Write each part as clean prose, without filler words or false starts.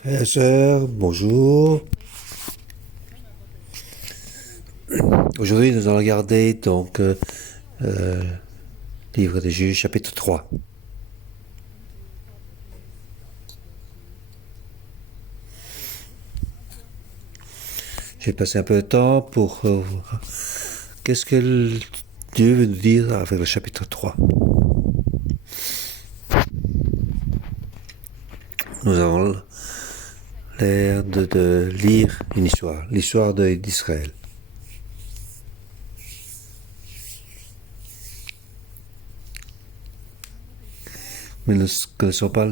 Frères et sœurs, bonjour. Aujourd'hui, nous allons regarder euh, Livre des Juges, chapitre 3. J'ai passé un peu de temps pour qu'est-ce que Dieu veut nous dire avec le chapitre 3. Nous avons l'air de lire une histoire, l'histoire d'Israël. Mais nous ne connaissons pas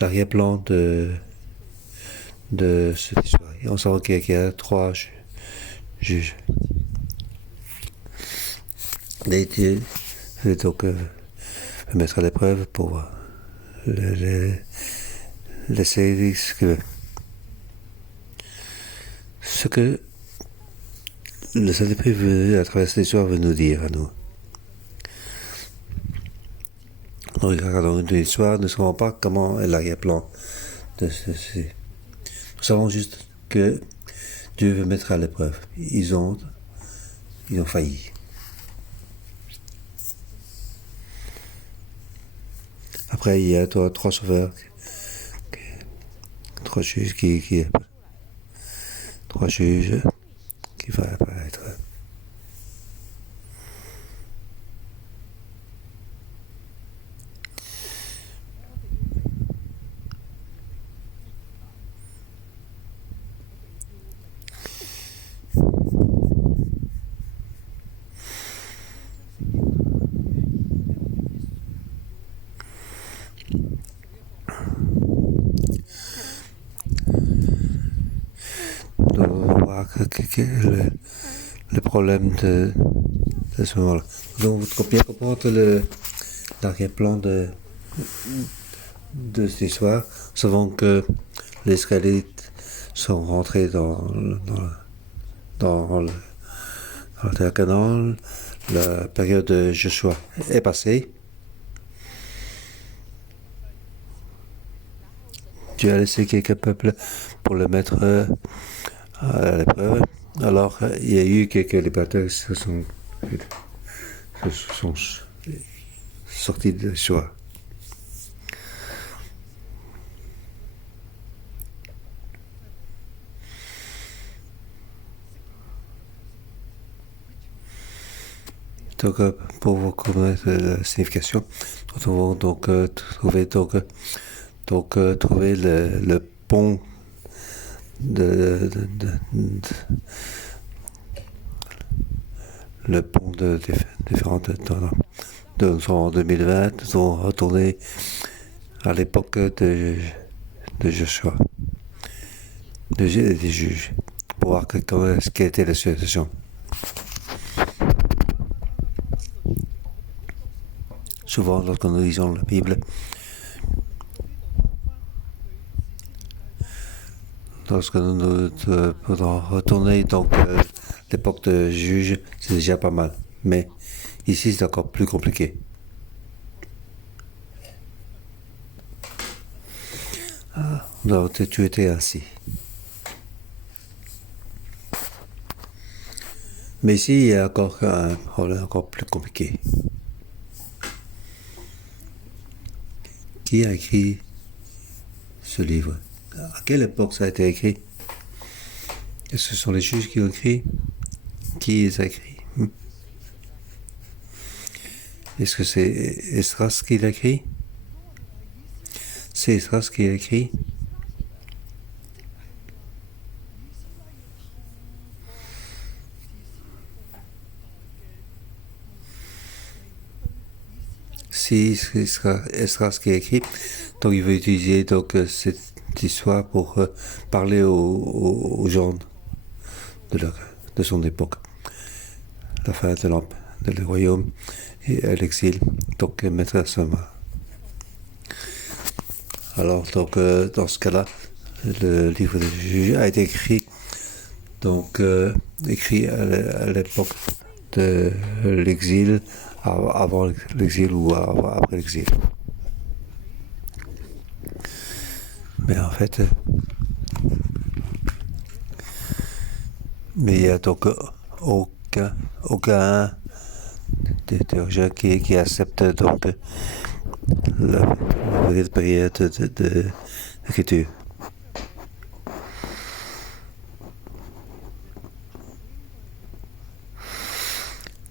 l'arrière-plan de cette histoire. Et on sait qu'il y a trois juges. Dieu veut donc mettre à l'épreuve pour laisser ce que le Saint-Esprit à travers cette histoire veut nous dire à nous. En regardant une histoire, nous ne savons pas comment est l'arrière-plan de ceci. Nous savons juste que Dieu veut mettre à l'épreuve. Ils ont failli. Après, il y a trois sauveurs, trois juges qui vont apparaître. Donc, on va voir le problème de ce moment-là. Donc, vous bien comprendre l'arrière-plan de cette histoire. Nous savons que les Israélites sont rentrés dans la terre Canaan. La période de Joshua est passée. Dieu a laissé quelques peuples pour le mettre à l'épreuve. Alors, il y a eu quelques libérateurs qui se sont sortis de Joshua. Donc, pour vous connaître la signification, nous devons donc trouver le pont le pont de différentes nous sommes en 2020, nous sommes retournés à l'époque de Joshua, des juges, pour voir quelle était la situation. Souvent, lorsque nous lisons la Bible, lorsque nous devons retourner l'époque de juge, c'est déjà pas mal. Mais ici, c'est encore plus compliqué. Donc, tu étais ainsi. Mais ici, il y a encore un problème encore plus compliqué. Qui a écrit ce livre? À quelle époque ça a été écrit? Est-ce que ce sont les juges qui ont écrit? Qui les a écrits? Est-ce que c'est Esdras qui l'a écrit? C'est Esdras qui l'a écrit? Si c'est Esdras qui a écrit, donc il veut utiliser cette histoire pour parler aux gens de son époque. La fin de le royaume et à l'exil, donc mettre à sa main. Alors, dans ce cas-là, le livre des juges a été écrit, écrit à l'époque de l'exil, avant l'exil ou après l'exil. Mais en fait, mais il n'y a donc aucun des théologiens qui accepte donc la vraie période d'écriture.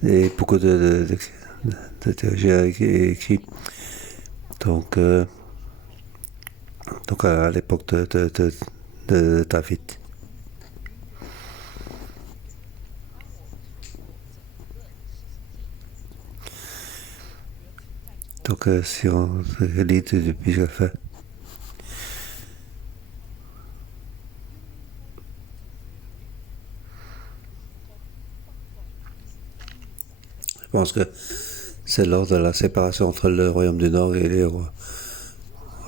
Et beaucoup de théologiens écrits donc, donc à l'époque de David. Donc si on relit depuis la fin, je pense que c'est lors de la séparation entre le royaume du Nord et le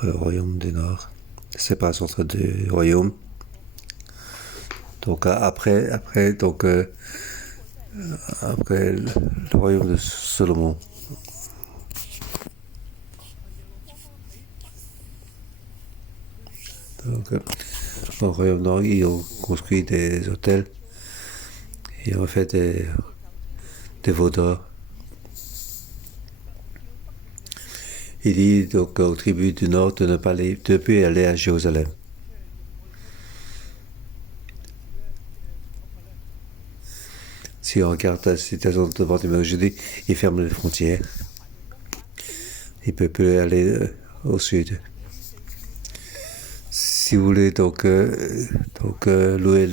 royaume du Nord. Séparation entre deux royaumes. Donc après donc après le royaume de Salomon. Donc au royaume Nord, ils ont construit des hôtels, ils ont fait des veaux d'or. Il dit donc aux tribus du Nord de ne pas aller, de plus aller à Jérusalem. Si on regarde la situation devant aujourd'hui, il ferme les frontières. Il ne peut plus aller au sud. Si vous voulez donc louer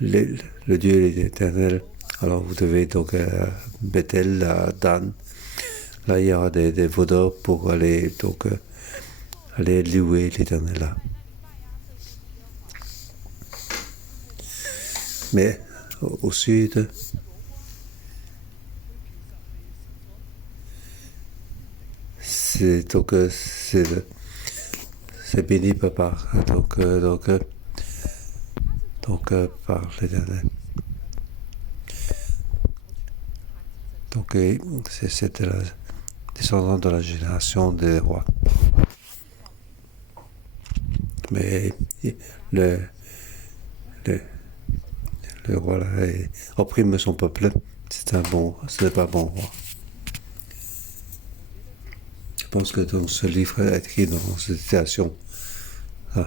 le Dieu éternel, alors vous devez donc à Bethel, à Dan. Là, il y aura des veaux d'or pour aller donc aller louer l'éternel là. Mais au sud, c'est donc c'est béni par par l'éternel. Donc c'est la descendant de la génération des rois. Mais le, le, le roi là opprime son peuple. Ce n'est pas bon roi. Je pense que dans ce livre est écrit dans cette situation là,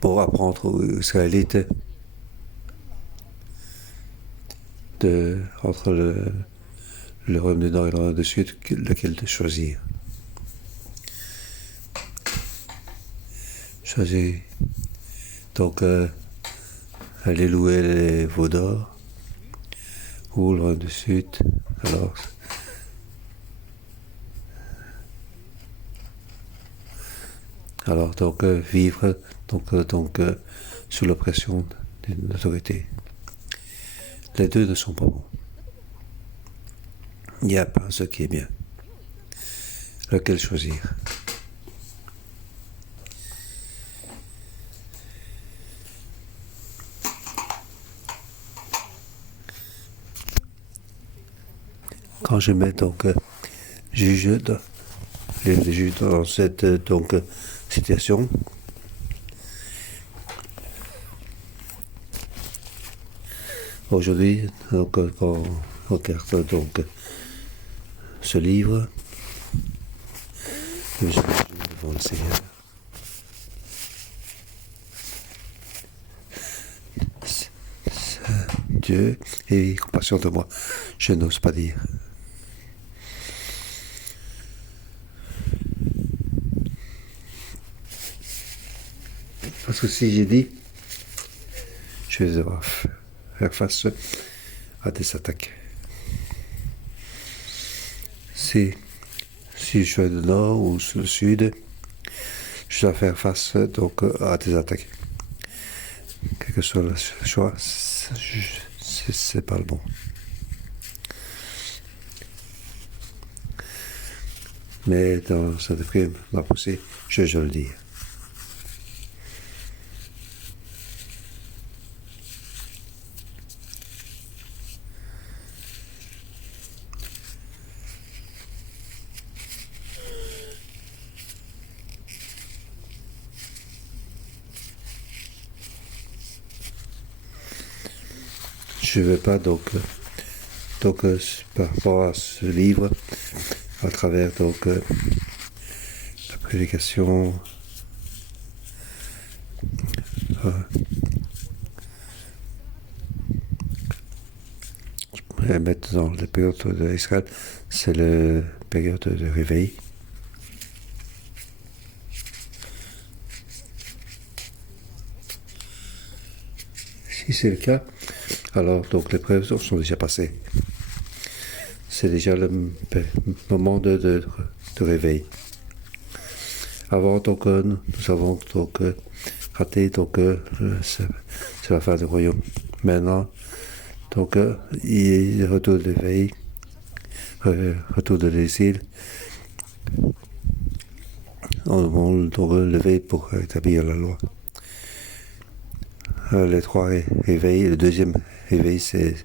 pour apprendre aux Israélites entre le royaume du Nord et le royaume du Sud, lequel de choisir. Choisir. Donc, aller louer les veaux d'or ou le royaume du Sud. Alors donc, vivre sous l'oppression d'une autorité. Les deux ne sont pas bons. Il n'y a pas ce qui est bien. Lequel choisir? Quand je mets donc les juges dans cette situation, aujourd'hui, donc, quand on regarde donc ce livre, je me devant le Seigneur. Dieu ait compassion de moi, je n'ose pas dire. Parce que si j'ai dit, je vais devoir faire face à des attaques. Si je suis du nord ou du sud, je dois faire face donc à des attaques. Quel que soit le choix, c'est pas le bon. Mais dans cette prime m'a poussé, je le dis. je ne veux pas par rapport à ce livre, à travers la prédication, maintenant la période d'Israël, c'est la période de réveil. Si c'est le cas, alors les preuves sont déjà passées. C'est déjà le moment de réveil. Avant, nous avons raté, c'est la fin du royaume. Maintenant, il retour de l'éveil, retour de l'exil. On va lever pour établir la loi. Les trois réveils, le deuxième réveil, c'est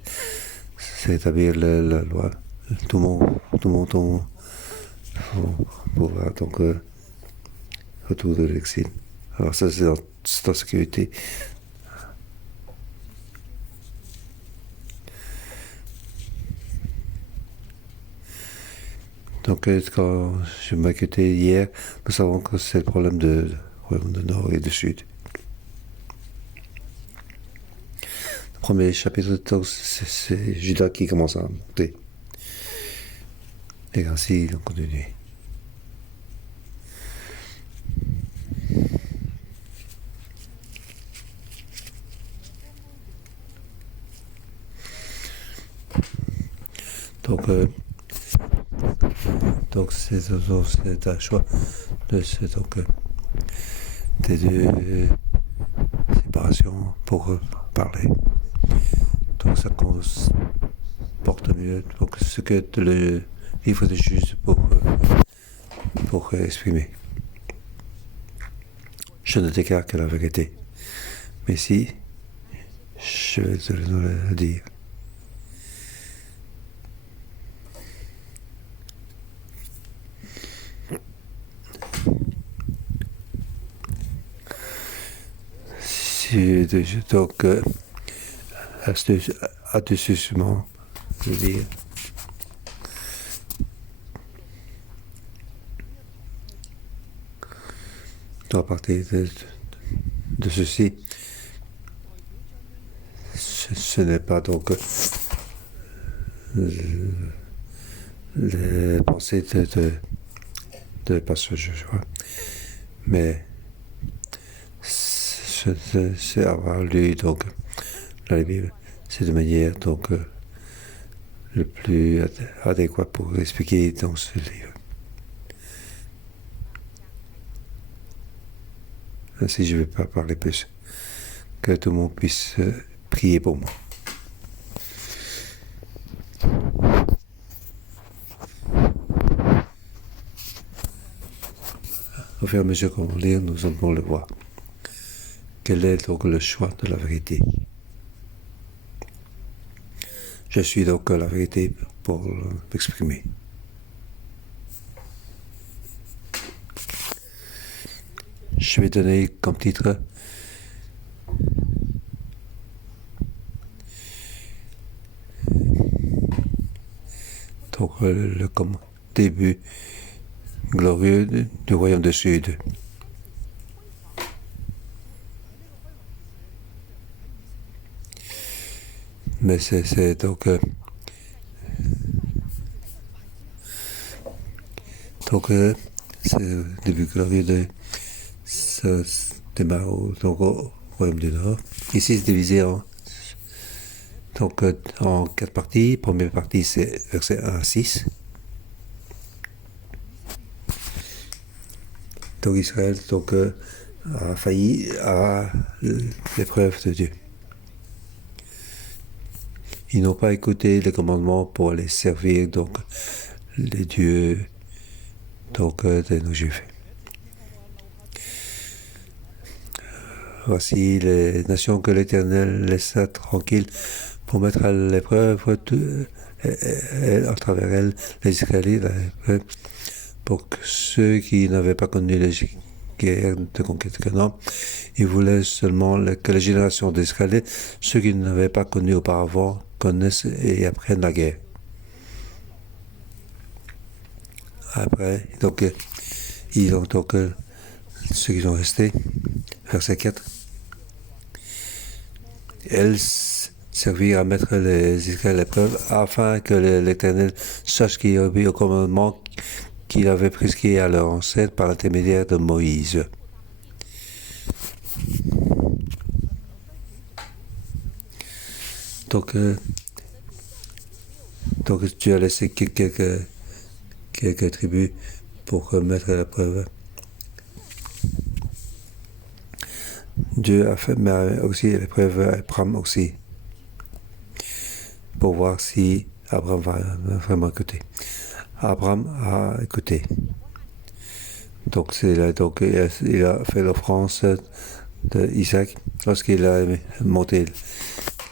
établir la loi. Tout le monde pour voir retour de l'exil. Alors ça, c'est en sécurité. Donc quand je m'inquiétais hier, nous savons que c'est le problème de nord et de sud. Le premier chapitre, c'est Judas qui commence à monter. Et ainsi, on continue. Donc c'est un choix de des deux séparations pour parler. Donc ça porte mieux ce que le livre de Juge pour exprimer. Je ne déclare que la vérité. Mais si, je vais te le dire. Donc, astucieusement, je veux dire. À partir de ceci, ce n'est pas les pensées de pasteur Joshua, mais c'est avoir lu la Bible, c'est de manière le plus adéquat pour expliquer dans ce livre. Ainsi, je ne vais pas parler plus. Que tout le monde puisse prier pour moi. Au fur et à mesure qu'on lit, nous allons le voir. Quel est le choix de la vérité? Je suis la vérité pour m'exprimer. Je vais donner comme titre le début glorieux du royaume du Sud. Mais c'est c'est le début glorieux de ça démarre au royaume du Nord. Ici, c'est divisé en 4 parties. Première partie, c'est verset 1 à 6. Israël a failli à l'épreuve de Dieu. Ils n'ont pas écouté les commandements pour aller servir les dieux de nos Juifs. Voici les nations que l'Éternel laissa tranquilles pour mettre à l'épreuve à travers elles les Israélites, pour que ceux qui n'avaient pas connu guerre de conquête de Canaan. Il voulait seulement que la génération d'Israël, ceux qui n'avaient pas connu auparavant, connaissent et apprennent la guerre. Après, donc, ceux qui sont restés, verset 4, elles servirent à mettre les Israéliens à l'épreuve afin que l'Éternel sache qu'il obéit au commandement qu'il avait prescrit à leur ancêtre par l'intermédiaire de Moïse. Donc tu as laissé quelques tribus pour mettre à l'épreuve. Dieu a fait mais aussi l'épreuve à Abraham aussi, pour voir si Abraham va vraiment écouter. Abraham a écouté. Donc, il a fait l'offrande d'Isaac. Lorsqu'il a monté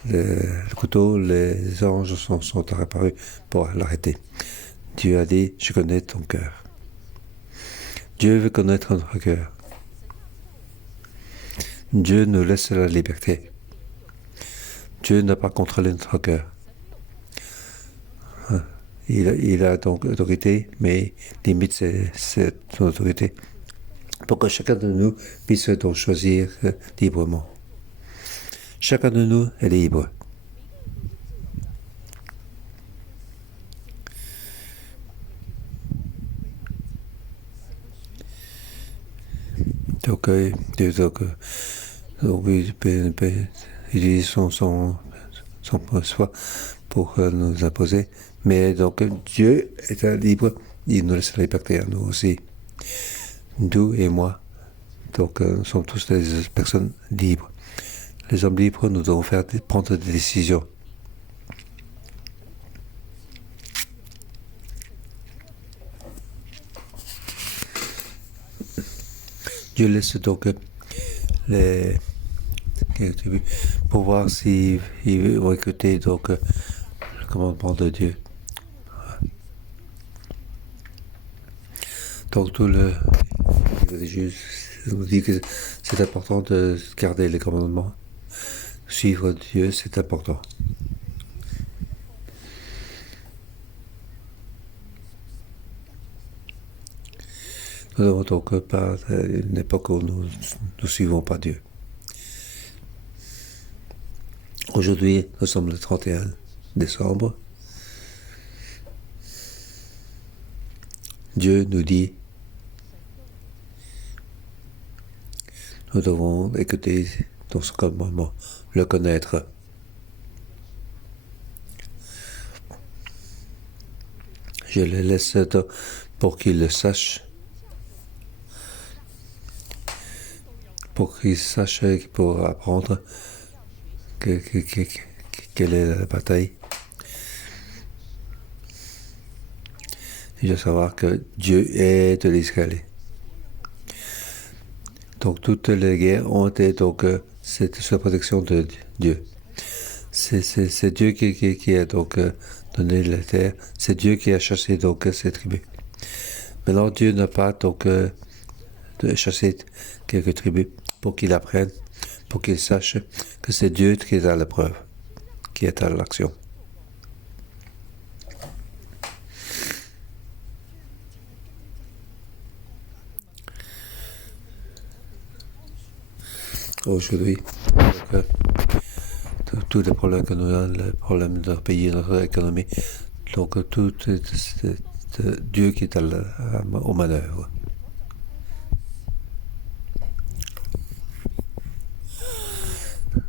le couteau, les anges sont apparus pour l'arrêter. Dieu a dit, je connais ton cœur. Dieu veut connaître notre cœur. Dieu nous laisse la liberté. Dieu n'a pas contrôlé notre cœur. Il a donc autorité, mais limite cette autorité pour que chacun de nous puisse donc choisir librement. Chacun de nous est libre. Donc il utilise son choix pour nous imposer. Mais donc Dieu est libre, il nous laisse la liberté à nous aussi. Nous et moi, donc nous sommes tous des personnes libres. Les hommes libres, nous devons prendre des décisions. Dieu laisse donc les tribus pour voir s'ils vont écouter donc le commandement de Dieu. Donc tout le livre des Juges nous dit que c'est important de garder les commandements. Suivre Dieu, c'est important. Nous n'avons donc pas une époque où nous ne suivons pas Dieu. Aujourd'hui, nous sommes le 31 décembre. Dieu nous dit, nous devons écouter dans son commandement, le connaître. Je le laisse pour qu'il le sache, pour qu'il sache, pour apprendre quelle est la bataille. Il doit savoir que Dieu est de l'Israël. Donc toutes les guerres ont été donc c'est sous la protection de Dieu. C'est Dieu qui a donc donné la terre. C'est Dieu qui a chassé donc ces tribus. Maintenant Dieu n'a pas donc chassé quelques tribus pour qu'ils apprennent, pour qu'ils sachent que c'est Dieu qui est à l'épreuve, qui est à l'action. Aujourd'hui, tous les problèmes que nous avons, les problèmes de notre pays, de notre économie, donc tout c'est Dieu qui est aux manœuvres.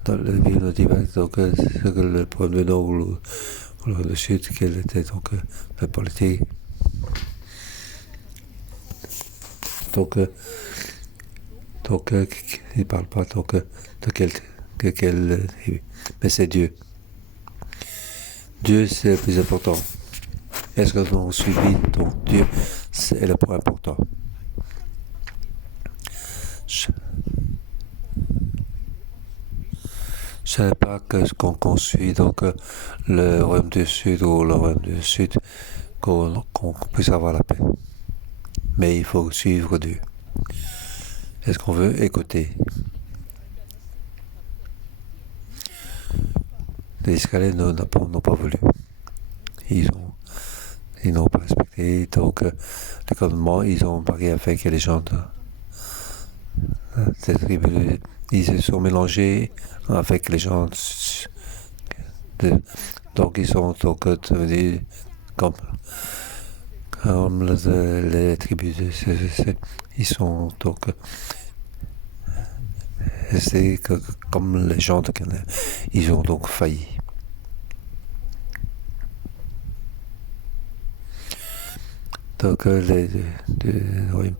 Dans le Bible nous dit donc que le problème du Nord ou le Sud, quelle était donc la politique. Donc il ne parle pas donc, de quel mais c'est Dieu. Dieu, c'est le plus important. Est-ce que nous avons suivi donc Dieu, c'est le point important. Je ne savais pas qu'on suit donc le royaume du Sud ou le royaume du Sud, qu'on puisse avoir la paix. Mais il faut suivre Dieu. Est-ce qu'on veut écouter? Les Israéliens n'ont pas voulu. Ils n'ont pas respecté. Donc, le commandement, ils ont marié avec les gens des tribus. Ils se sont mélangés avec les gens. Donc, ils sont donc devenus comme les tribus. Ils sont donc restés comme les gens de Canaan. Ils ont donc failli. Donc, oui.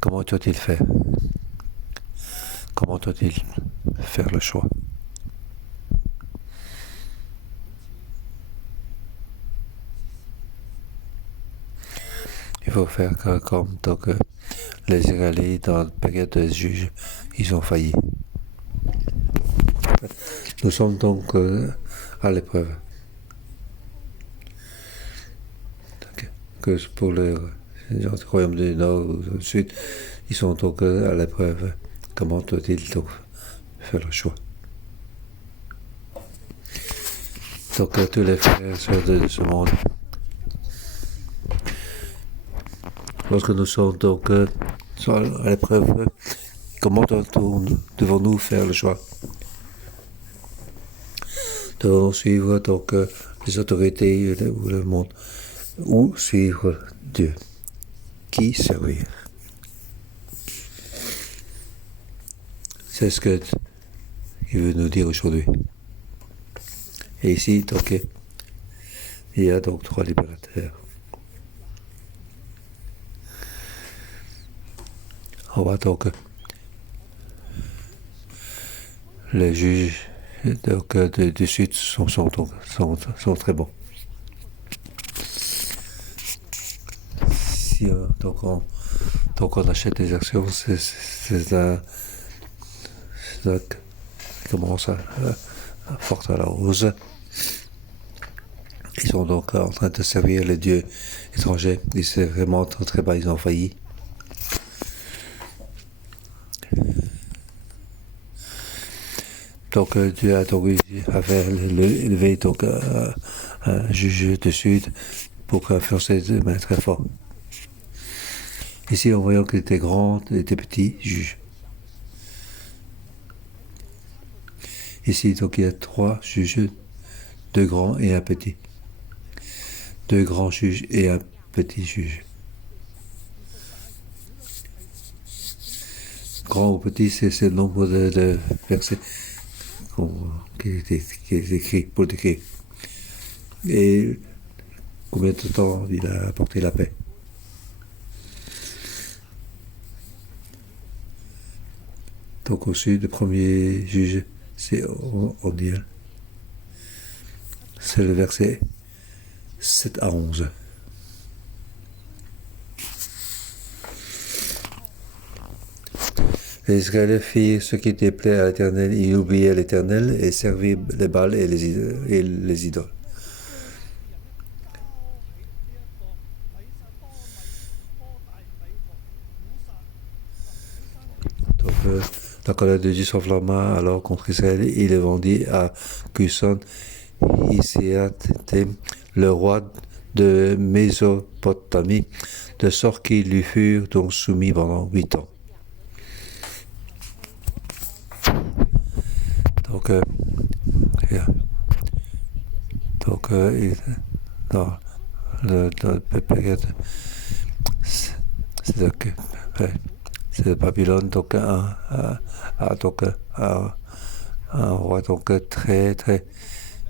Comment doit-il faire? Comment doit-il faire le choix? Il faut faire comme donc, les Israéliens dans la période des juges, ils ont failli. Nous sommes donc à l'épreuve. Que pour les gens du royaume du Nord ou du Sud, ils sont donc à l'épreuve. Comment doit-il donc faire le choix? Donc tous les frères et sœurs de ce monde, lorsque nous sommes donc à l'épreuve, comment devons-nous faire le choix? Devons-nous suivre donc les autorités ou le monde, ou suivre Dieu? Qui servir? C'est ce qu'il veut nous dire aujourd'hui. Et ici, donc, il y a donc 3 libérateurs. On voit donc les juges donc, du Sud sont très bons. Si donc on achète des actions, c'est un commence à forte à la hausse. Ils sont donc en train de servir les dieux étrangers. Ils sont vraiment très bas, ils ont failli. Donc Dieu a donc élevé donc un juge du Sud pour influencer de manière très forte. Ici, on voit que des grands et des petits juges. Ici, donc, il y a 3 juges, 2 grands et un petit. 2 grands juges et un petit juge. Grand ou petit, c'est le nombre de versets qui est écrit pour décrire. Et combien de temps il a apporté la paix. Donc au sud, le premier juge, c'est Odiel. C'est le verset 7 à 11. Les Israéliens firent ce qui déplaît à l'Éternel, ils oubliaient l'Éternel et servirent les Baals et les idoles. Donc, la colère de Dieu s'enflamma alors contre Israël, il les vendit à Cuson, Iséatem, le roi de Mésopotamie, de sorte qu'ils lui furent donc soumis pendant 8 ans. Donc, dans la période, c'est de Babylone, donc un roi donc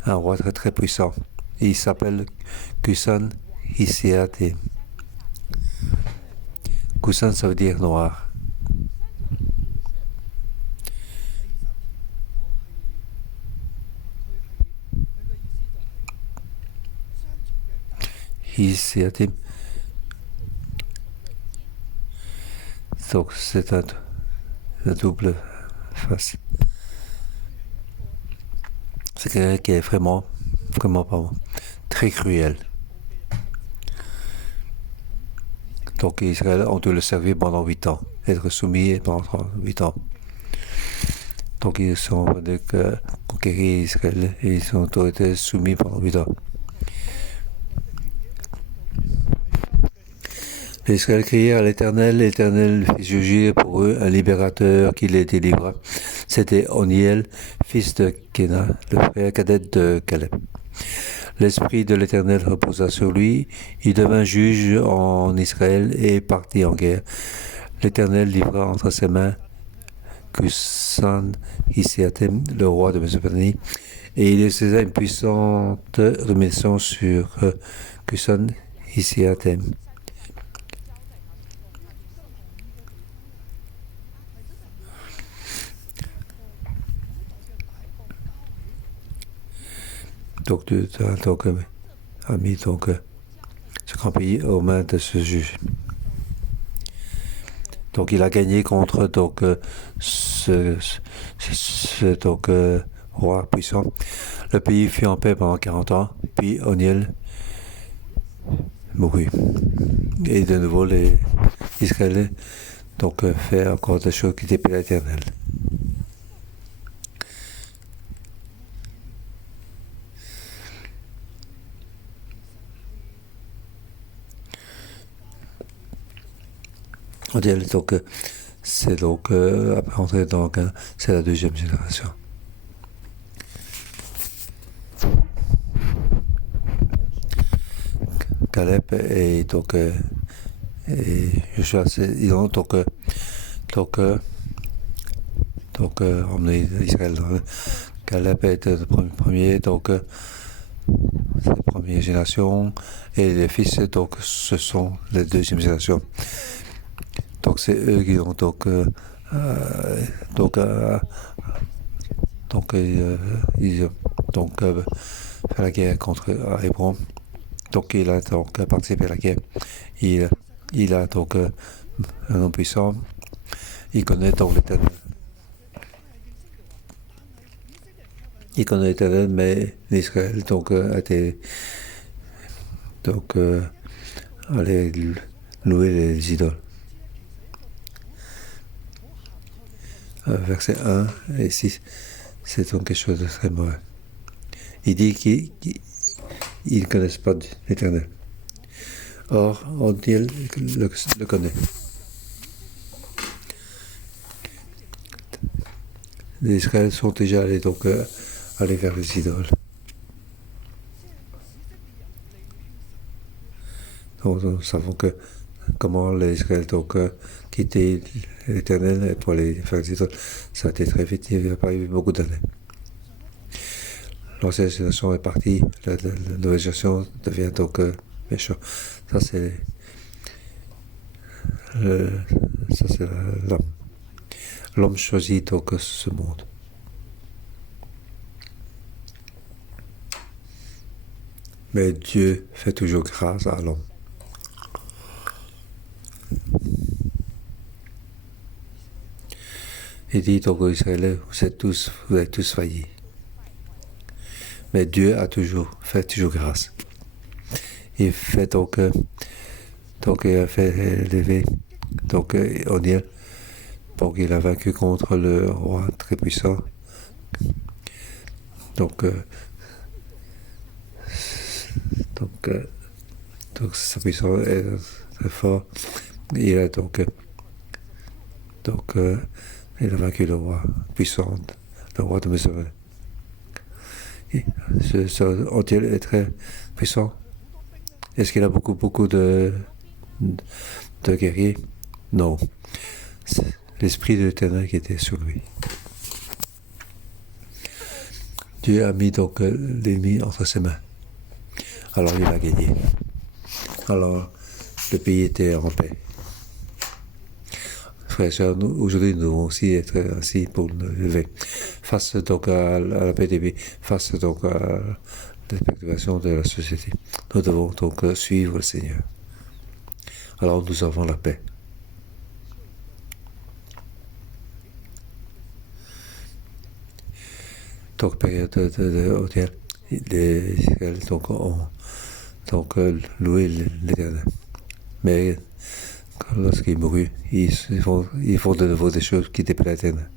un roi très puissant. Il s'appelle Cusan Iséatem. Cusan, ça veut dire noir. Iséatem. Donc c'est un double face. C'est quelqu'un qui est vraiment pas bon. Très cruel. Donc Israël ont dû le servir pendant 8 ans, être soumis pendant 8 ans. Donc ils sont venus conquérir Israël et ils ont été soumis pendant 8 ans. Israël criait à l'Éternel fit juger pour eux un libérateur qui les délivra. C'était Oniel, fils de Kéna, le frère cadet de Caleb. L'esprit de l'Éternel reposa sur lui, il devint juge en Israël et partit en guerre. L'Éternel livra entre ses mains Cusan Hissiatem, le roi de Mésopotamie, et il exerça une puissante domination sur Cusan Hissiatem. Donc, a mis ce grand pays aux mains de ce juge. Donc il a gagné contre ce roi puissant. Le pays fut en paix pendant 40 ans, puis Oniel mourut. Et de nouveau les Israéliens fait encore des choses qui déplaisent à l'Éternel. Oniel, c'est après entrer c'est la deuxième génération. Caleb et Joshua, ils ont emmené Israël. Caleb était le premier, c'est la première génération, et les fils, ce sont les deuxième génération. Donc c'est eux qui ont ils ont fait la guerre contre Hébron. Donc il a participé à la guerre. Il a un homme puissant. Il connaît l'Éternel. Il connaît l'Éternel, mais l'Israël a été allé louer les idoles. Versets 1 et 6, c'est quelque chose de très mauvais. Il dit qu'ils ne connaissent pas l'Éternel. Or, Oniel le connaît. Les Israéliens sont déjà allés vers les idoles. Donc, nous savons comment les Israéliens quitté l'Éternel pour aller faire les idoles. Ça a été très vite, il n'y a pas eu beaucoup d'années. L'ancienne génération est partie, la nouvelle génération devient méchant. Ça c'est l'homme. L'homme choisit ce monde. Mais Dieu fait toujours grâce à l'homme. Il dit aux Israéliens, vous avez tous failli. Mais Dieu a fait toujours grâce. Il fait il a fait lever Oniel. Donc il a vaincu contre le roi très puissant. Sa puissance est très fort. Il a il a vaincu le roi puissant, le roi de Mésopotamie. Ce Oniel est très puissant. Est-ce qu'il a beaucoup de guerriers? Non. C'est l'esprit de l'Éternel qui était sur lui. Dieu a mis l'ennemi entre ses mains. Alors il a gagné. Alors le pays était en paix. Frères et sœurs, aujourd'hui nous devons aussi être ainsi pour nous lever. Face à la paix des pays, face à l'expectation de la société. Nous devons suivre le Seigneur. Alors nous avons la paix. Période de Oniel, les Israéliens ont loué l'Éternel. Mais lorsqu'il mourut, ils font de nouveau des choses qui déplaisent à l'Éternel.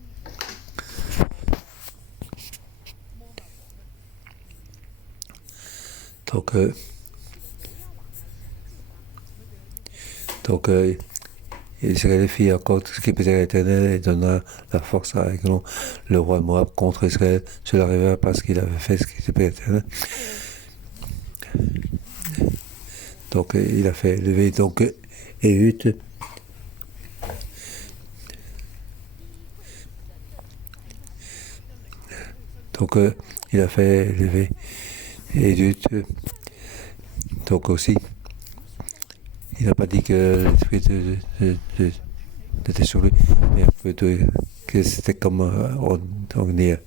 Donc, Israël fit encore tout ce qui plaisait à l'Éternel et donna la force à Eglon, le roi de Moab, contre Israël. Cela arriva parce qu'il avait fait ce qui plaisait à l'Éternel. Donc, il a fait lever donc Éhud. Donc, il a fait lever Éhud. Donc aussi, il n'a pas dit que l'esprit était sur lui, mais plutôt que c'était comme en nier.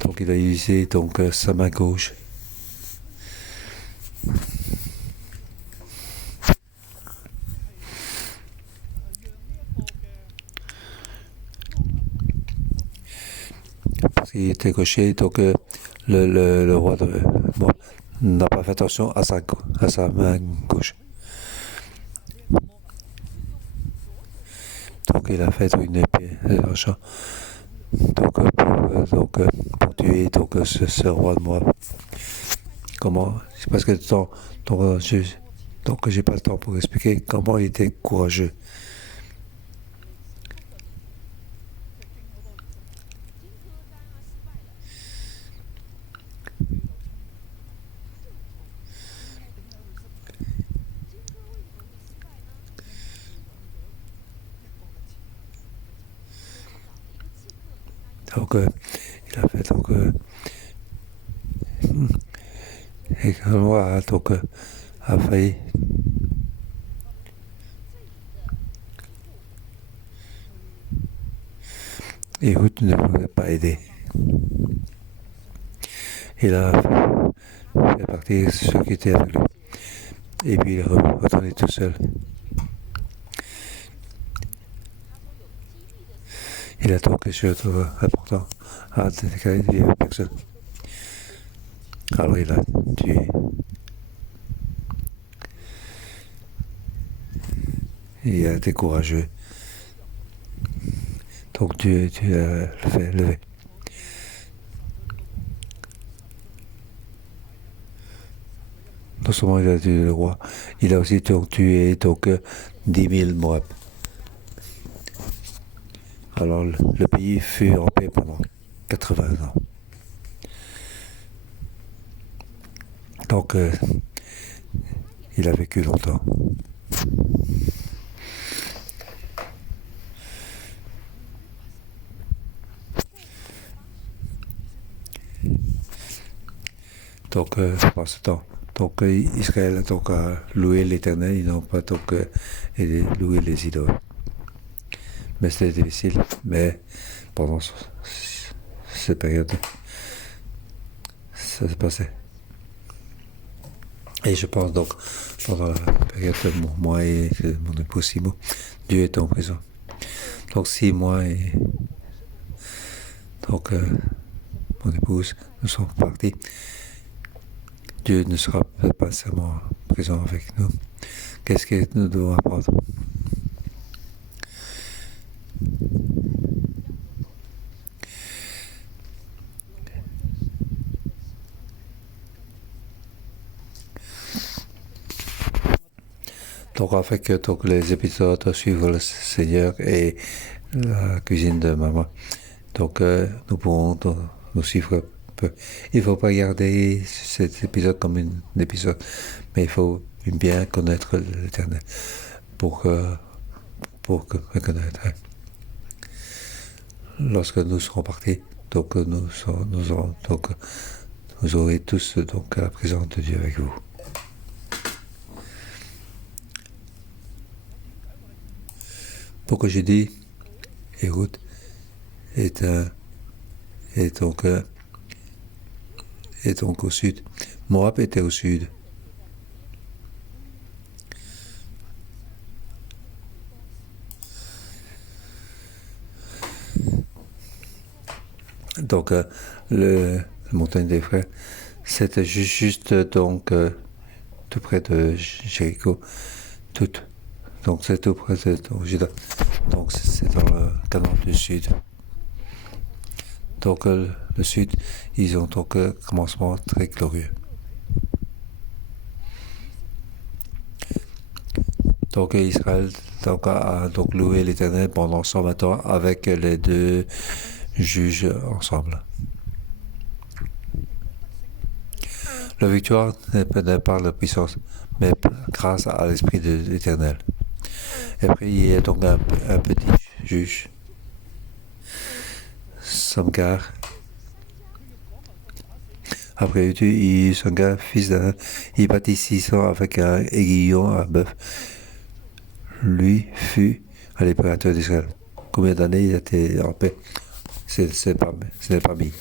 Donc il a usé donc sa main gauche. Parce qu'il était gaucher, donc le roi n'a pas fait attention à sa main gauche. Donc il a fait une épée d'argent. Donc, pour tuer donc, ce roi de Moab. Comment? C'est parce que donc j'ai pas le temps pour expliquer comment il était courageux. Donc il a fait donc et que le roi donc a failli. Et Ruth ne pouvait pas aider. Il a fait partir ceux qui étaient avec lui. Et puis il est retourné tout seul. Il a donc quelque chose d'important à déclarer à personne. Alors il a tué. Il a été courageux. Donc Dieu a fait lever. Non seulement il a tué le roi, il a aussi donc tué donc 10 000 Moab. Alors le pays fut en paix pendant 80 ans. Donc il a vécu longtemps. Donc pendant ce temps, donc Israël donc, a loué l'Éternel, ils n'ont pas donc loué les idoles. Mais c'était difficile. Mais pendant cette période, ça se passait. Et je pense donc, pendant la période de moi et mon épouse Simo, Dieu est en prison. Donc 6 mois et donc mon épouse, nous sommes partis. Dieu ne sera pas seulement présent avec nous. Qu'est-ce que nous devons apprendre? Donc avec donc, les épisodes suivre le Seigneur et la cuisine de maman. Donc nous pourrons donc, nous suivre un peu. Il ne faut pas regarder cet épisode comme un épisode, mais il faut bien connaître l'Éternel pour reconnaître. Lorsque nous serons partis, donc nous aurez tous donc la présence de Dieu avec vous. Pourquoi j'ai dit Écoute est donc au sud. Moab était au sud. Donc la montagne des frères, c'était juste donc tout près de Jéricho. Donc c'est tout près de Juda. Donc c'est dans le canal du Sud. Donc le Sud, ils ont donc un commencement très glorieux. Donc Israël a donc loué l'Éternel pendant 120 ans avec les deux juges ensemble. La victoire n'est pas par la puissance, mais grâce à l'Esprit de l'Éternel. Et puis il y a donc un petit juge, Samgar. Après, Samgar, fils d'un, il bâtit 600 avec un aiguillon, un bœuf. Lui fut un libérateur d'Israël. Combien d'années il a été en paix? Ce n'est pas mis.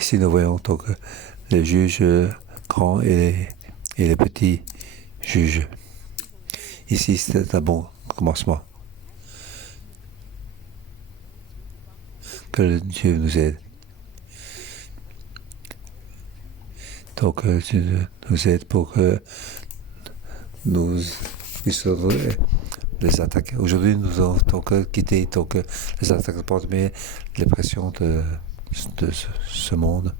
Ici, nous voyons donc les juges grands et les petits juges. Ici, c'est un bon commencement. Que Dieu nous aide. Donc, Dieu nous aide pour que nous puissions les attaques. Aujourd'hui, nous avons donc quitté les attaques mais les pressions de ce monde.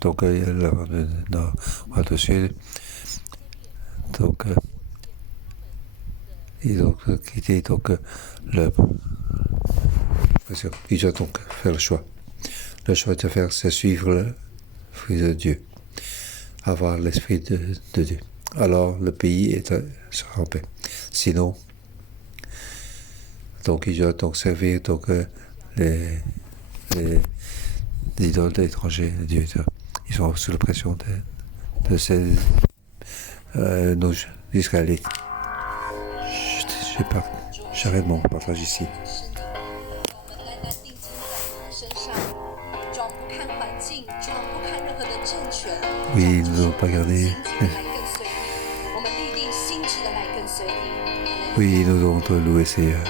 Donc, il y a le nord, le sud. Donc, ils ont quitté le. Ils doivent donc faire le choix. Le choix de faire, c'est suivre l'Esprit de Dieu, avoir l'Esprit de Dieu. Alors, le pays sera en paix. Sinon, donc, ils doivent donc servir les idoles étrangers de Dieu. Ils sont sous la pression de ces nos Israélites. J'arrête mon partage ici. Oui, nous n'avons pas gardé. Oui, nous devons te louer, Seigneur.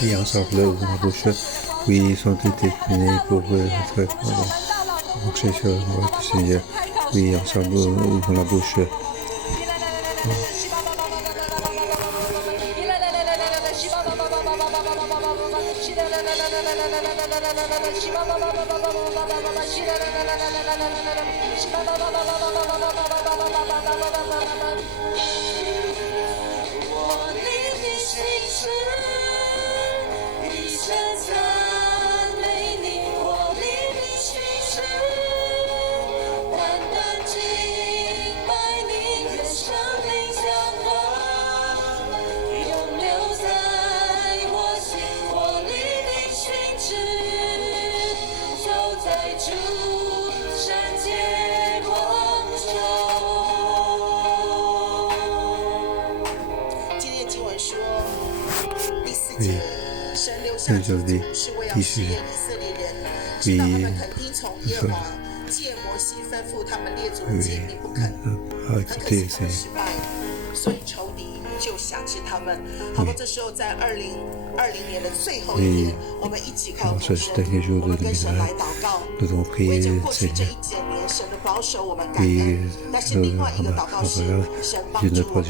Et ensemble, ouvre la bouche. Oui, sont déterminés pour marcher sur la voie du Seigneur. Oui, ensemble, ouvrons la bouche. Aujourd'hui, ici, oui, écoutez, c'est 所以仇敌就想起他们。好了，这时候在2020年的最后一天，我们一起靠主神，我们跟神来祷告，为着过去这一整年神的保守我们感恩。但是另外一个祷告是神帮助我们，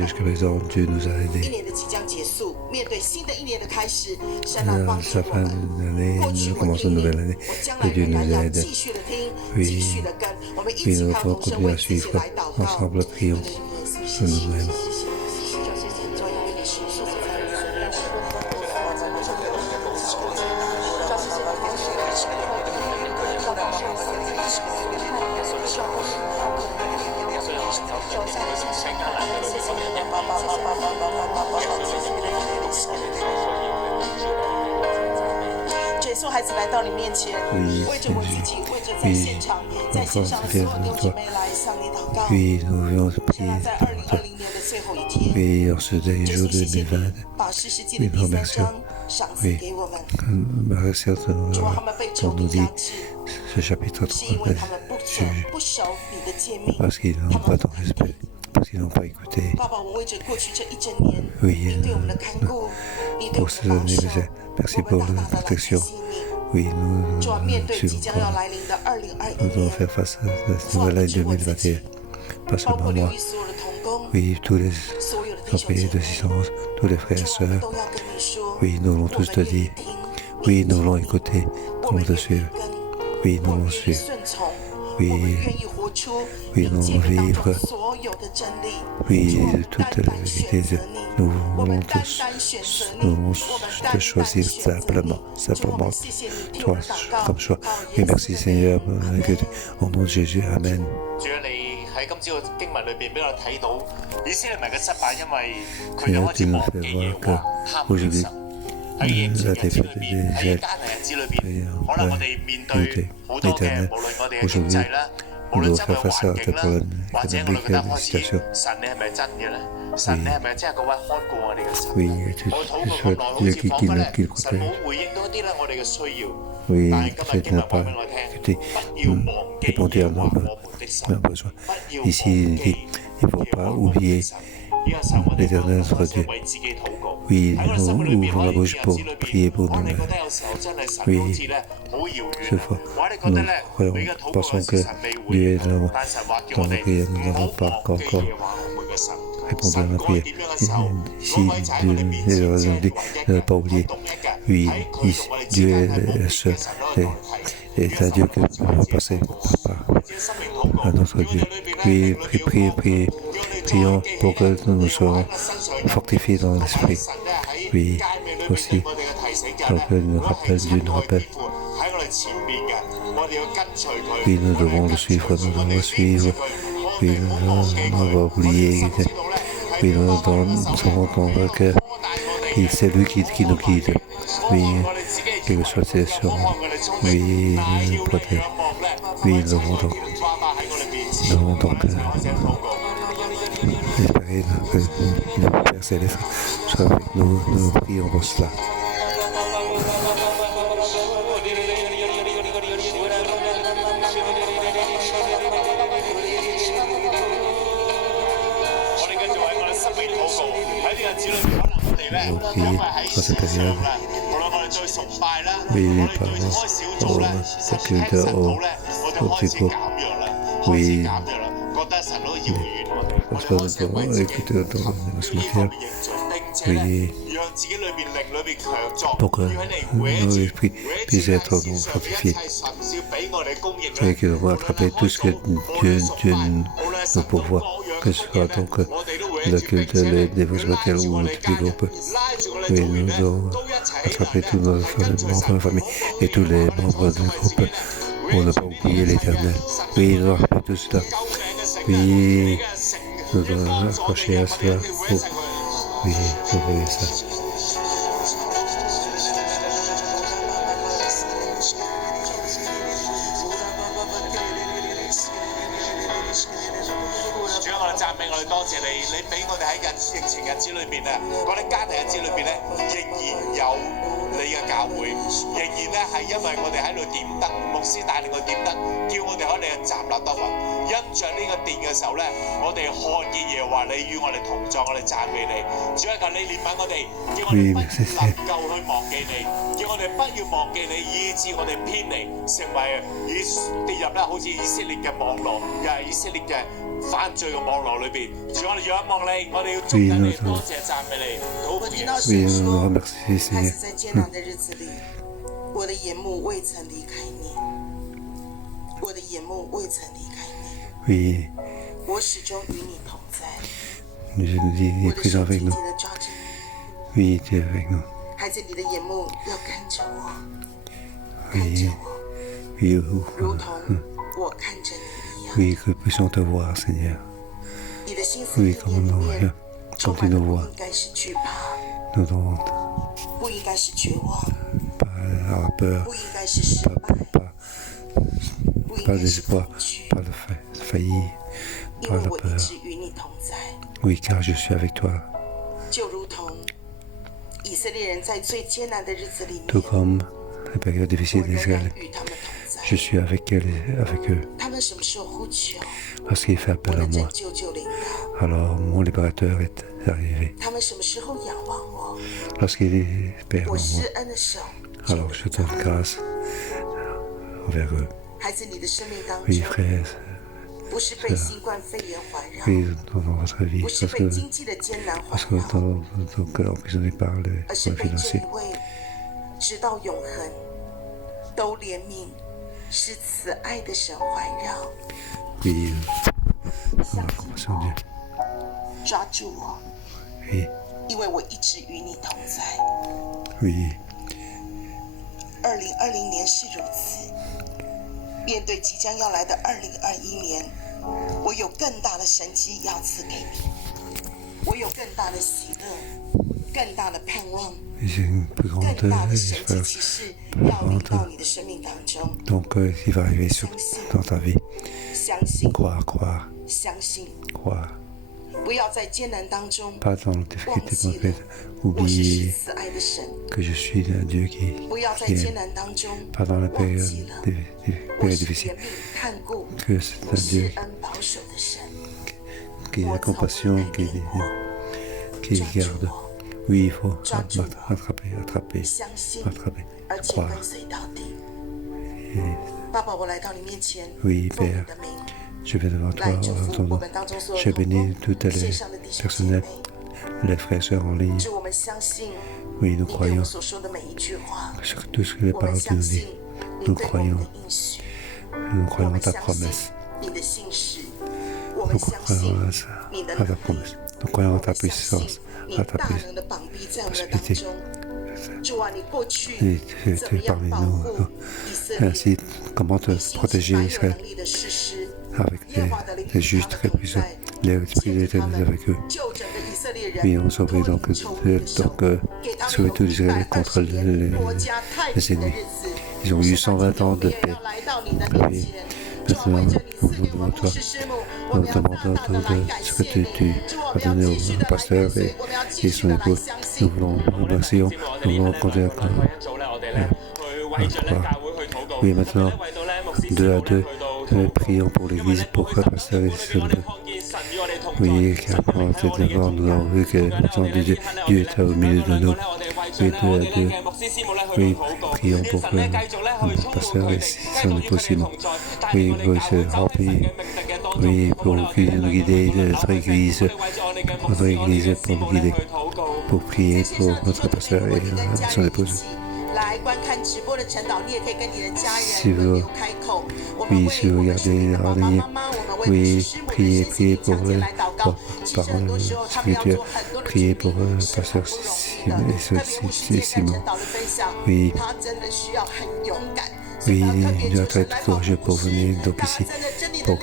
一年的即将结束，面对新的一年的开始，神来帮助我们。过去我听你，我将来仍然要继续的听，继续的跟，我们一起靠主神为自己来祷告。送孩子来到你面前，为着我自己，为着在现场、在线上的所有弟兄姐妹来向你祷告。现在在2020年的最后一天，这是谢谢你把士师记的第3章赏赐给我们。主啊，他们被仇敌压制，是因为他们不守你的诫命，他们不认同。爸爸，我为着过去这一整年，你对我们的看顾，你对我们的保守，我们大大的感谢你。主啊，面对即将要来临的2021年，包括留意所有的同工，所有的弟兄姐妹，主啊，我们都要跟你说，我们愿意听，我们愿意跟，我们愿意顺从，我们愿意活出你诫命当中所有的真理。主，我们单单选择你，我们单单选择你，我们单单选择你。主，我们谢谢你听我们祷告，靠耶稣的名。主啊，你喺今朝嘅經文裏邊俾我睇到以色列民嘅失敗，因為佢哋開始忘記耶和華他們嘅神。喺疫情日子裏邊，喺艱難日子裏邊，可能我哋面對好多嘅，無論我哋嘅經濟啦，無論周圍環境啦，或者我哋覺得開始神你係咪真嘅咧？神你係咪真係嗰位看顧我哋嘅神？我禱告咁耐，好似彷彿咧神冇回應到一啲咧我哋嘅需要。但係今日經文話俾我聽，不要忘記耶和華我們的神，不要忘記耶和華我們的神。呢個時候我哋都開始為自己禱告。Oui, 喺我哋生活裏邊 ouvrons 可 la 以 bouche 嘅 pour 日子裏 prier 邊， pour 可能你 nous-mêmes. 覺得有時候真係神 Oui. 好似咧好遙遠 Ce 啊 fois, 或者你覺得 nous 咧 croyons, 你嘅禱告 pensons 係 que 神未 Dieu 回 est dans, 但神話叫 dans 我 nos 哋 prières, nous 唔好 n'avons pas 忘記 encore 耶和華我們嘅神。 répondu à 神 nos 該 prières. 點樣嘅時候， Si 嗰位就喺我哋面 Dieu 前 nous 只 a 係 dit 唯一 de ne pas 嘅， oublier, 獨一嘅， oui, 喺佢同我哋之 Dieu 間係 est 冇 le 別 seul 嘅神都可以代替。 est un Dieu que nous pouvons passer à notre Dieu. Oui, prions pour que nous soyons fortifiés dans l'esprit. Oui, aussi, pour que Dieu nous rappelle. Oui, nous devons le suivre, nous devons le suivre. Oui, nous devons oublier. Oui, nous devons entendre que c'est lui qui nous guide. Oui, quelle que soit la situation. Oui, il nous protège. Oui, nous devons donc espérer que le Père Céleste soit avec nous. Nous prions pour cela. Nous prions dans cette période. Oui, pardon, au culte, au tricot. Oui, parce que nous devons écouter dans ce matin. Oui, pour que nos esprits puissent être fortifiés. Et que nous devons attraper tout ce que Dieu nous pourvoit, que ce soit donc le culte, les dévotions ou les groupes. Oui, nous devons attraper tous nos membres de famille et tous les membres du groupe pour ne pas oublier l'Éternel. Oui, nous devons rappeler tout cela. Oui, nous devons accrocher à cela pour, oui, ouvrir ça. Oui, merci Seigneur. Oui, nous nous remercions Seigneur. 在艰难的日子里，我的眼目未曾离开你，我的眼目未曾离开你。 Oui, 我始终与你同在， je nous dis, il 我 est 的 présent 手 avec 紧 nous. 紧地抓着你。 Oui, Dieu est avec nous. 孩子，你的眼目要看着我，看 Oui, 着我， oui, 如同我看着你一样。 oui, que puissions te voir, Seigneur. 你的心思 Oui, 意 comme 念里 nous 面 voyons, 充 comme 满 tu 的 nous 不 vois, 应该是惧怕， nous devons 不应该是绝望， pas avoir peur, 不应该是失败， 不应 pas 该是 d'espoir, 恐惧， pas de faillir, 因 pas 为 de 我一 peur. 直与你同在。 Oui, car je suis avec toi. 就如同以色列人在最艰难的日子里 Tout 面， comme les périodes 我 difficiles 仍 d'Israël, 然与他们同在。 je suis avec eux. 他们什么时候呼求， Lorsqu'il fait 我 appel 的 à 拯 moi, 救就临到； alors mon libérateur est arrivé. 他们什么时候仰望我， Lorsqu'il espère 我 en 施 moi, 恩的手就 alors 临 je 到。 donne grâce envers eux. 孩子，你的生命当 Oui, 中， frères, 不是被新冠肺炎环绕， oui, dans votre vie, 不是 parce 被 que, 经济的艰难环 parce que 绕， dans cœur emprisonné par les 而是 problèmes 被这 financiers. 一位直到永恒都怜悯、是慈爱的神环绕。 Oui, dans 相 la 信 compassion de 我 Dieu. 抓住我， Oui, 因为我一直与你同在。 oui, 2020年是如此，面对即将要来的2021年，我有更大的神迹要赐给你，我有更大的喜乐，更大的盼望， j'ai une plus 更 grande 大的神迹 espérance. 奇事要临到你的生命当中。 Donc, qui va arriver dans ta vie. 相信， Croire, 相信， croire. 不要在艰难当中 Pas dans la 忘 difficulté 记了 concrète. 我是施 Oublier 慈爱的神， que je suis un Dieu qui 不要在 aime. 艰难当中 Pas dans la 忘 période, 记了 période 我是 difficile. 怜悯看顾、 Que c'est un 施 Dieu 恩保守的神。 qui a la compassion, qui 抓住 garde. 我， Oui, il faut 抓住我， attraper, 相信 attraper, 而且 croire. 跟随到底。 Et 爸爸，我来到你面前， oui, 奉你 Père, 的名 je vais devant toi 来祝 en 福 ton 我 nom. 们当中所有 Je 同 bénis 工 toutes 线 les 上的弟兄姐 personnels, 妹， les frères et sœurs en ligne. 主，我们相信 Oui, 你 nous 对我 croyons 们所说的每一句话， sur tout ce que les 我们 paroles tu 相 nous 信 dis. 你 Nous 对我们 croyons, 的应许， nous 我 croyons 们 ta 相信 promesse. 你的信实，我们 Nous 相信 croyons 你的 à 能 ta 力， promesse. Nous 我 croyons à 们 ta 相 puissance, 信你 à ta 大 puissance. 能的膀臂在我们的当中。主啊，你过去 Et 怎么 tu es 样 parmi 保 nous. 护以色列？ Ainsi, comment te 你兴起 protéger 大有 Israël 能力的士师， avec 耶和华的灵 des 与 justes 他 très 们同 puissants. 在， L'Esprit 借 de 着他 l'Éternel 们 avec eux. 救整个以色列 Oui, 人 on sauve 脱 donc, 离仇敌的手， donc 给他们 sauver 有 tous les Israéliens 120 contre 年国家太 les 平的 ennemis. 日子。 Ils ont eu 120 ans de 也 paix. 要来到你的面 Oui, 前，主啊，为 maintenant, 着你赐 nous 给我们 demandons 牧 toi, 师师母，我 nous 们要大 demandons 大的来 de 感 ce que 谢 tu 你。 as 主，我们要 donné 继续 au 的来跟 pasteur 随 et，我们要继 et 续 son 的来 épouse. 相 Nous 信。 voulons remercier, nous voulons continuer Oui, maintenant, 2 à 2, prions pour l'Église, pour que le pasteur et son Oui, car pendant cette devant, nous avons vu que le temps de Dieu est au milieu de nous. Oui, 2 à 2. Oui, prions pour que le pasteur et son épouse Simon. Oui, pour se remplir. Oui, pour nous guider de notre Église, pour nous guider, pour prier pour notre pasteur et son épouse. 来观看直播的陈导，你也可以跟你的家Si 人 vous, 轮流开口。我们 oui, 为 si vous 我们属灵 regardez 的爸 en 爸 ligne, 妈妈，我们为 oui, 师母的身 priez 心灵 pour 强健来祷告。其实很多时候，他们要 spirituel, 做很多的 priez 决 pour 定是 pasteur 很不容易的。特别牧师今天跟陈导的分享， Oui, 他真的需要很勇敢。 oui, il doit être courageux pour venir donc ici, pour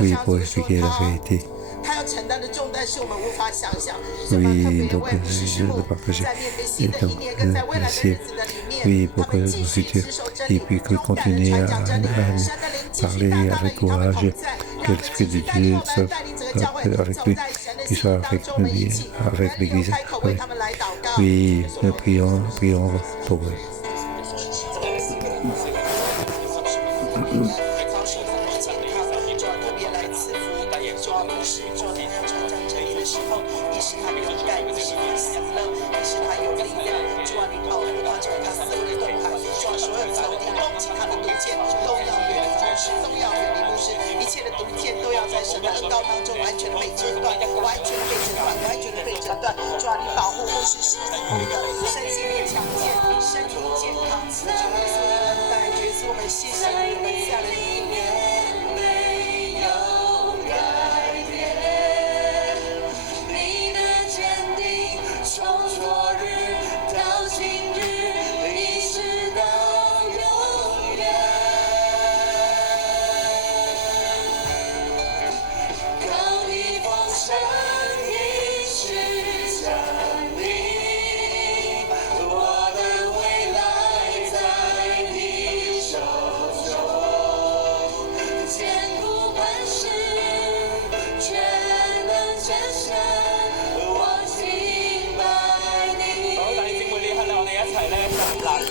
oui, pour expliquer la vérité. 他要承担的重担是我们无法想象。 Oui, donc je le partager. 在面对 Et 新的 donc, 一年跟在未来的 merci. 日子的里面， Oui, 他 pour que 们 le 继续 futur, 持守真 et 理， puis que 勇敢的 continuer 传 à, 讲真理，神的灵继续 parler 大大的 avec 与他们同 courage, 在， que l'Esprit de 带领 Dieu 我们，带领整个教会 soit avec 走 lui, 在神的 qu'il 心 soit 当 avec 中，我们一 lui, 起 avec 轮流 l'Église. 开口为 Oui, 他们来祷告。 oui, nous prions pour eux. 特别来赐福，主啊，牧师做你传讲真理的时候，你使他勇敢，你使他喜乐，你使他有力量。主啊，你保护他，从他四围东海，主啊，所有仇敌攻击他的毒箭都要远离牧师，都要远离牧师，一切的毒箭都要在神的恩膏当中完全的被折断，完全的被折断，完全的被折断。主啊，你保护牧师师母的身心灵强健，身体健康，主耶稣的恩待，耶稣我们谢谢你，我们下了一年。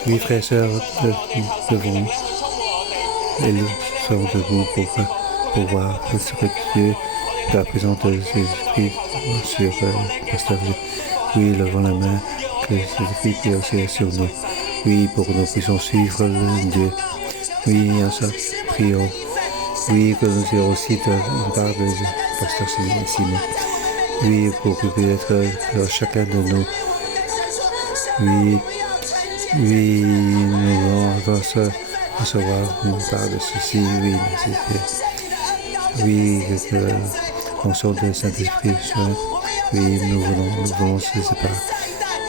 Oui, frères et sœurs, devons et nous sommes debout pour voir ce que Dieu la présence de Jésus-Christ sur le pasteur. Oui, levons la main, que Jésus-Christ puisse aussi sur nous. Oui, pour que nous puissions suivre Dieu. Oui, en ça, prions. Oui, que nous ayons aussi une part de pasteur Simon. Oui, pour que puisse être chacun de nous. Oui. Oui, nous allons recevoir une part de ceci, oui, c'est oui, que l'onction de Saint-Esprit, oui, nous voulons ce part.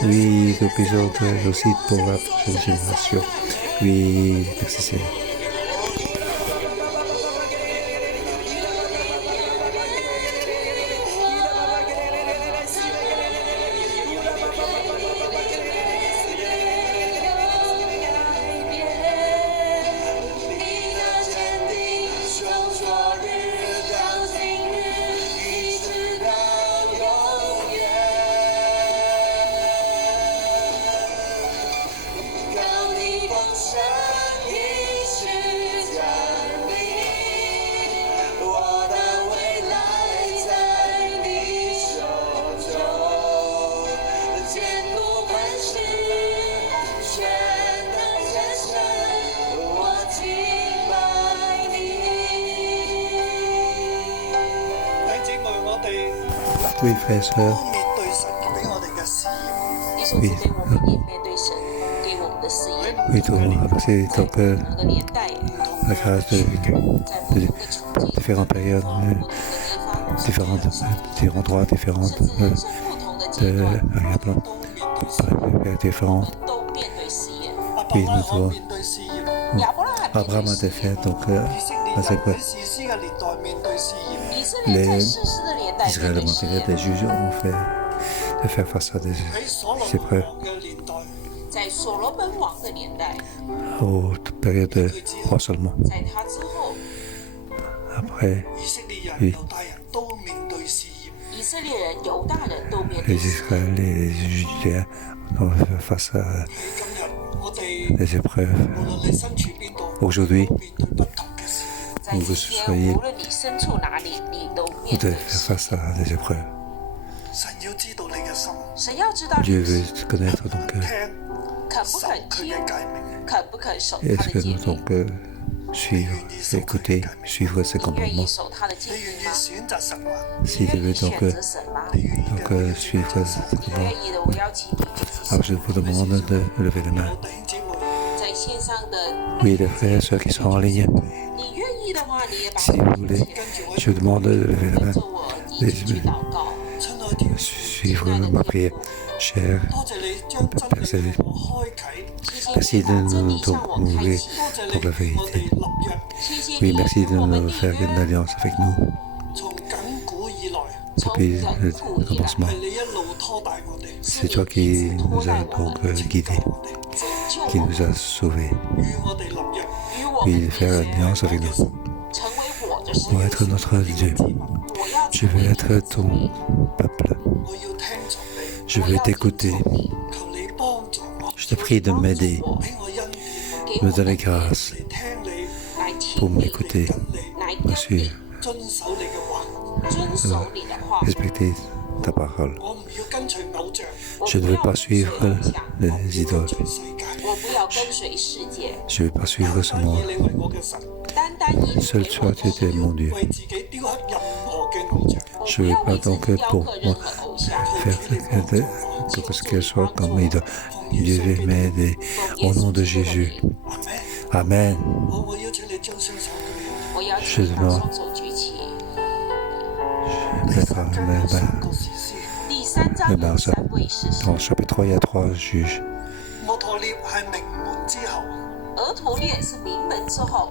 Oui, que puissions être aussi pour la prochaine génération. Oui, merci Seigneur. Oui, frères et sœurs. 面對神俾我哋嘅事業。弟兄姊妹，我们也面对神给我们的事业， Oui, c'est donc 不同的年代， la grâce 在不同的处境， différentes périodes, 不同的地方， différents endroits, différentes 甚至人生不同的阶段， différents. 都面对试验。 Oui, nous avons. 面對事業。亚伯拉罕面 Abraham 对 a 试 été 验， fait, donc 以色列 à 人 cette 喺士師嘅年代面對事業。以色列在 les 士师的年代面 Israël 对 ont 试 tiré 验， des juges ont fait de faire face à des 喺所羅 épreuves 門王嘅年代，在所羅門王的年代， aux périodes de roi seulement. 在他之后， Après, 以色列人、 Oui. 猶大人都面對事業。以色列人、猶大人都面對 les 試驗。 Israéliens et les Judéens ont fait face à 喺今日，我哋 des épreuves. 無論你身處邊度， Aujourd'hui, 面對不同嘅事業。在今天，無論你身處哪裡，你都 vous 面對 devez 試 faire 驗。 face à des épreuves. 神要知道你嘅心，神要知道 Dieu 你 veut connaître ton cœur. 聽肯不守肯佢聽，嘅誡命。肯不肯守 Est-ce 他 que 的誡 nous 命 donc suivre, écouter, suivre ses 你願意 commandements? 守他的誡 你願意命嗎？選擇神嗎？ Si 你 tu 願 veux 意選 donc, 擇神嗎？ donc suivre ses 你 commandements, 願意的，我邀請你舉起手 alors。je vous demande de lever la main. 有弟兄姊妹，在線上的， Oui, les frères et sœurs qui sont en ligne, 你願意的話，你也把 si 手 vous 舉 voulez, 起來， je vous demande de lever la 跟 main, 着我一起去禱告。親愛的， suivre ma prière. Cher 多謝你將真理向我開啟，謝謝你把真理向我開啟，多謝你 pour la 與我哋 vérité. 立約，謝謝 Oui, 你 merci de 與我們 nous 立 faire une 約。 alliance avec nous 從亙古以來 depuis 從 le 亙古以來， commencement. 係你一路拖帶我哋， C'est toi qui nous as donc guidés, 拯 qui 救我 nous as sauvés. 與我哋立約，與我 Oui, 們 faire 立約， alliance avec nous. 成為我的神。 Pour être notre Dieu, 我要 je 成 veux 為 être ton peuple. 我要聽從你， Je veux t'écouter. 求你幫助我， Je te prie de m'aider, 俾我恩典， me donner grâce 嚟聽你，來 pour 聽你， m'écouter, 跟你，來 me 跟你， suivre, 遵守你嘅話。遵守你的話。 respecter ta parole. 我唔要跟隨偶像，我 Je ne 不 veux 要 pas 跟隨 suivre 偶像， les idoles. 隨世界，我不要跟隨世界， Je ne veux pas suivre ce 單以 monde. 你為我嘅神，單單以你 Seul 為我 toi, 的 tu 神 es mon Dieu. 為自己雕刻任何嘅偶像，我 Je 不 veux 要 pas 為自 donc 己雕 pour 刻 moi 任何偶像。 faire que ce qu'elle soit comme idole. Dieu veut m'aider. Au nom de Jésus. 阿咩？ Amen. 我邀請你將雙手舉起，我邀請你把雙手舉起。 Mettre la 將 main 有三個士師，第三章有三位士師， Dans le chapitre 3, il y a 3 juges. 摩托列係名門之後，俄陀列是名門之後，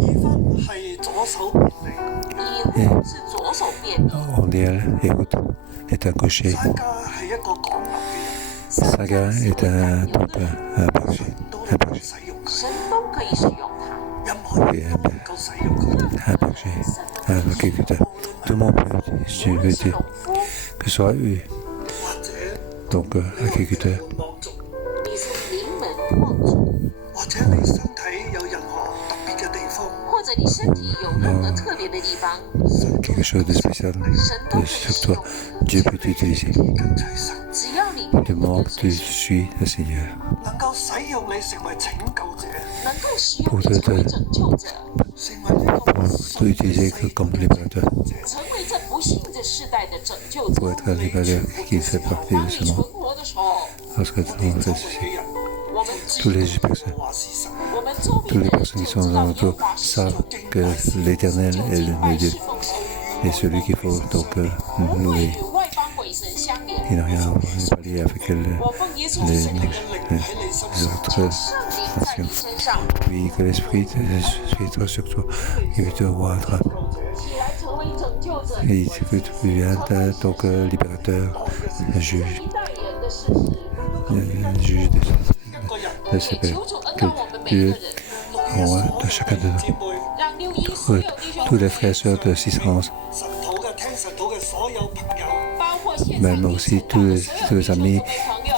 以分係左手便利，以戶是左手便利， Ondiel, écoute, est un cocher. 珊家係一個講流嘅人， Saga est un temple, un berger. 都 Un 能夠 berger. 使用佢，神都可以使用它。任何人都能夠使用佢。 Un berger, un agriculteur. Tout le monde peut, si 無 tu 論 veux 是 dire, 農夫， que ce soit eux, 或者 donc agriculteur, 望族，你是名門望族，或者你身體有任何特別嘅地方，或者你身體有任何特別的地方， quelque chose de spécial 神都可以 sur 使 toi, 用。 Dieu peut t'utiliser. 跟隨神，只要你 Du moment que tu suis le Seigneur, 能夠使用你成為拯救者，能夠使用你成為拯救者，成為呢個 pour utiliser que comme libérateur, 成為這不幸的世代的拯救 pour 者。 être un libérateur qui fait partie 當 de 你 ce 存 monde. 活的時候， Parce que 我哋 tout 周 fait 圍嘅人，我們 tous les personnes, 話是神，我們周圍 toutes 的 les 人 personnes 就 qui sont 知道 dans 耶 autour 和華是 savent que l'Éternel 就 est 敬 le 拜 Dieu 侍奉神， et celui qu'il faut donc 不會 louer. 與外邦鬼神相連。 Il n'a rien à voir n'est pas lié avec 我奉耶穌 les, 基督的名， les autres 聖靈在你身上， Oui, que l'Esprit soit sur toi et que tu roidras. 起來成為拯救者， Et que tu deviennes donc libérateur, juge, 一代人的事實。 juge 一個人 de ces 求 pères. 主恩 Que 膏我們每一個 Dieu 人， envoie de chacun de 姊 nous, 妹，讓六一所 que 有弟兄 tous les frères et sœurs de 611, 神土嘅聽神土嘅所有朋友，包括現 même 場 aussi tous les amis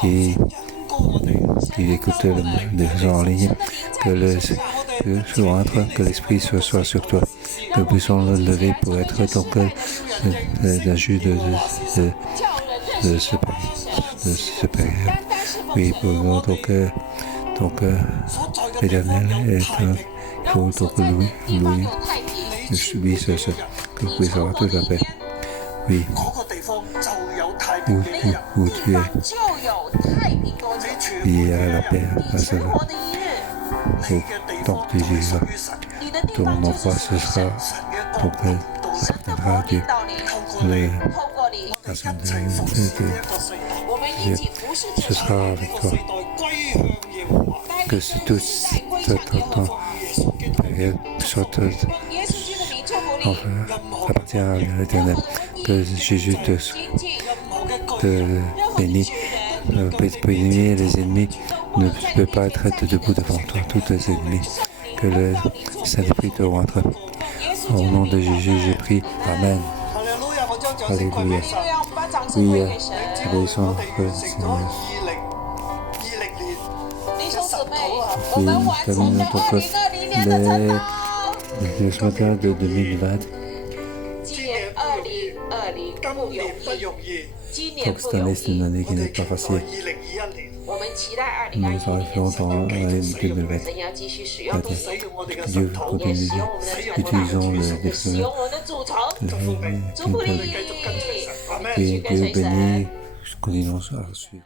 qui, 恩膏我哋， qui écoutent les gens en ligne, que l'Esprit soit sur toi, que nous puissions le lever pour être donc d'un juge de ce pays. Oui, pour nous, donc, 所在嘅地方 l'Éternel 有 est 太 un, 平， il faut donc louer, 地方有太平， lui seul, que vous puissiez avoir toute la paix. Oui, 嗰個地 où tu es. Il y a la paix à cela. Tant que tu vivras, ton endroit ce sera ton père, appartiendra à Dieu. Ce sera avec toi. Que toute cette période soit appartient à l'Éternel. Que Jésus te bénit. Bénir les ennemis ne peut pas être debout devant toi, tous tes ennemis. Que le Saint-Esprit te rentre. Au nom de Jésus, j'ai pris. Amen. Alléluia. Oui, obéissons au Seigneur. Oui, terminons donc le matin de 2020. Donc cette année, c'est une année qui n'est pas facile. Nous arrivons dans l'année 2020. Dieu continue. Utilisons le décret. Et Dieu bénit. Continuons à suivre.